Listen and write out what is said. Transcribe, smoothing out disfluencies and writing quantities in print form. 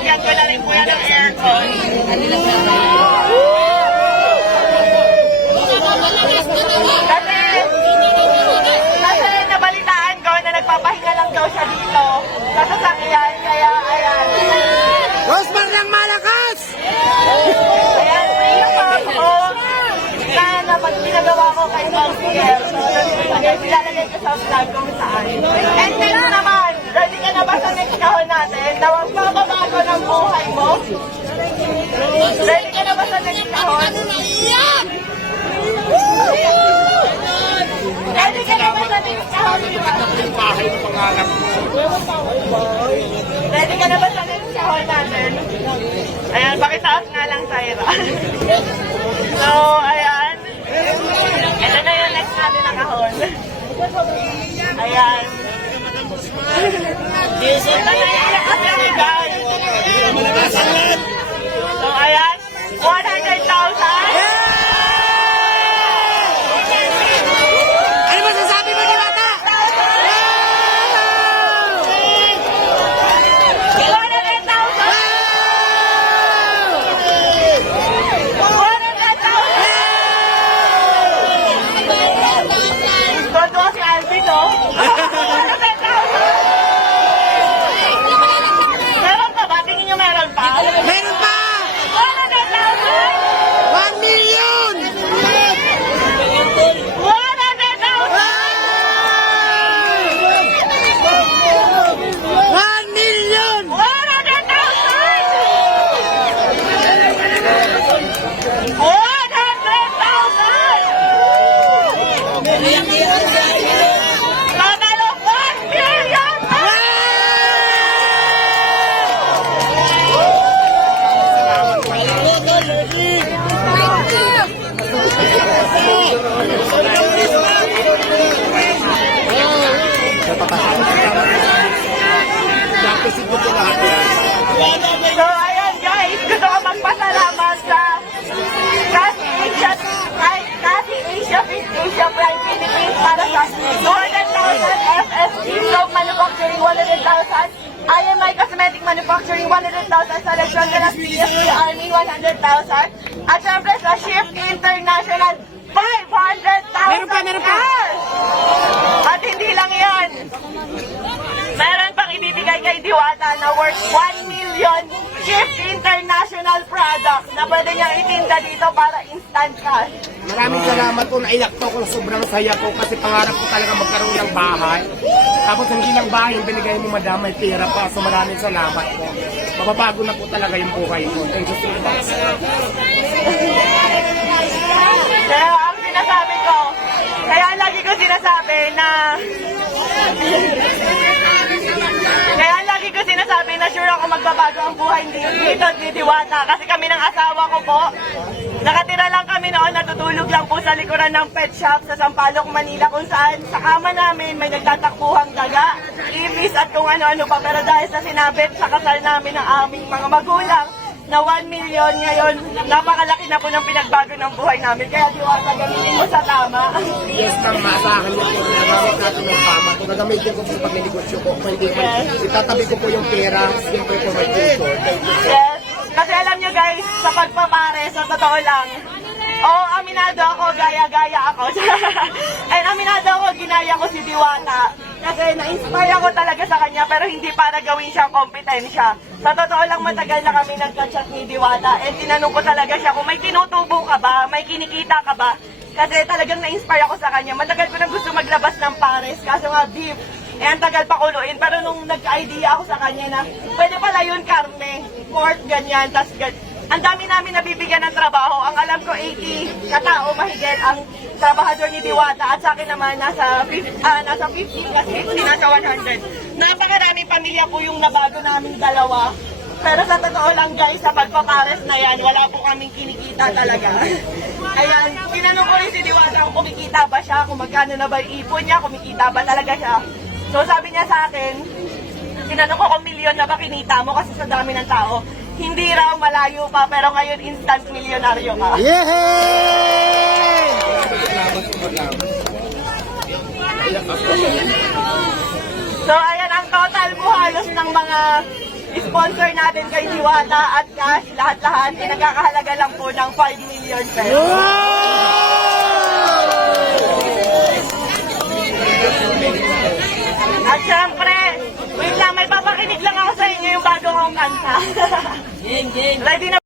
Lalagyan ko na rin po yan ng aircon. Kasi nabalitaan ko na nagpapahinga lang daw siya dito sa sasakyan, kaya ayan. Rosmar ng malakas! Ayan, yung ako na pag pinagawa ko kay Mountaineer. So, ilalagay ko sa vlog kung saan. And next naman, ready ka na ba sa next kahon natin? Na magbabago ng buhay mo? Ready ka na ba sa next kahon? Ready ka na ba sa next kahon? Bahay ng pangarap ko. Ready ka na ba sa next kahon natin? Ayan, pakitaas nga lang, Tyra. So, ayan. Ito na yung next natin na kahon. Ayan. Ito na yung next natin, guys. So, ayan. 100,000. Ano masasabi mo, Diwata? 100,000. Todo si Alvin, no? 100,000. Meron pa ba? Tingin nyo meron pa? Meron pa! 100,000. 1 million! 1 million! 100,000. So, ayan guys, gusto ko magpasalamat sa Kasi Asia Prime Philippines para sa 200,000 FSG Soap Manufacturing 100,000, IMI Cosmetic Manufacturing 100,000, sa Legion de las PSP Army 100,000, at syempre sa Shift International 500,000. Meron pa! At hindi lang yan. Meron pang ibibigay kay Diwata na worth 1 million Shift International products na pwede niyang itinda dito para instant cash. Maraming salamat po, naiyak po ako, sobrang saya po kasi pangarap ko talaga magkaroon ng bahay. Tapos hindi lang bahay yung binigay mo, madam, may pera pa. So maraming salamat po. Mababago na po talaga yung buhay ko. Thank you so much. Kaya ang sinasabi ko, kaya lagi ko sinasabi na sure ako magbabago ang buhay dito ni Diwata. Kasi kami ng asawa ko po, nakatira lang kami noon, natutulog lang po sa likuran ng pet shop sa Sampaloc, Manila, kung saan sa kama namin may nagtatakbuhang daga, ibis at kung ano-ano pa. Pero dahil sa sinabit sa kasal namin ng aming mga magulang, na 1 million ngayon, napakalaki na po ng pinagbago ng buhay namin. Kaya Diwata, gamitin mo sa tama. Yes, ma'am, maasahan niyo po. Nagamit natin ng tama. Kung nagamitin ko po sa pag-negosyo ko, hindi ko, itatabi ko po yung pera, siyempre po may future. Yes. Kasi alam nyo guys, sa pagpapare, sa totoo lang, aminado ako, gaya-gaya ako. And aminado ako, ginaya ko si Diwata. Kasi na-inspire ako talaga sa kanya, pero hindi para gawin siyang kompetensya. Sa totoo lang, matagal na kami nagka-chat ni Diwata. And tinanong ko talaga siya kung may tinutubo ka ba, may kinikita ka ba. Kasi talagang na-inspire ako sa kanya. Matagal ko na gusto maglabas ng pares, kaso nga beef. Eh, ang tagal pakuluin. Pero nung nagka-idea ako sa kanya na, pwede pala yun karne, pork, ganyan, tas ang dami namin nabibigyan ng trabaho. Ang alam ko, 80 na tao mahigit ang trabahador ni Diwata. At sa akin naman, nasa 50 plus 50, nasa 100. Napakaraming pamilya po yung nabago namin dalawa. Pero sa totoo lang guys, sa pagpapares na yan, wala po kaming kinikita talaga. Ayan, tinanong ko rin si Diwata kung kumikita ba siya, kung magkano na ba yung ipon niya, kumikita ba talaga siya. So sabi niya sa akin, tinanong ko kung milyon na ba kinita mo kasi sa dami ng tao. Hindi raw, malayo pa, pero ngayon instant milyonaryo ka. Yehey! So ayan ang total mo halos ng mga sponsor natin kay Diwata at cash, lahat-lahat, ay nagkakahalaga lang po ng 5 million pesos. At syempre, wait lang, may papakinig lang ako sa inyo yung bago kong kanta. Ready na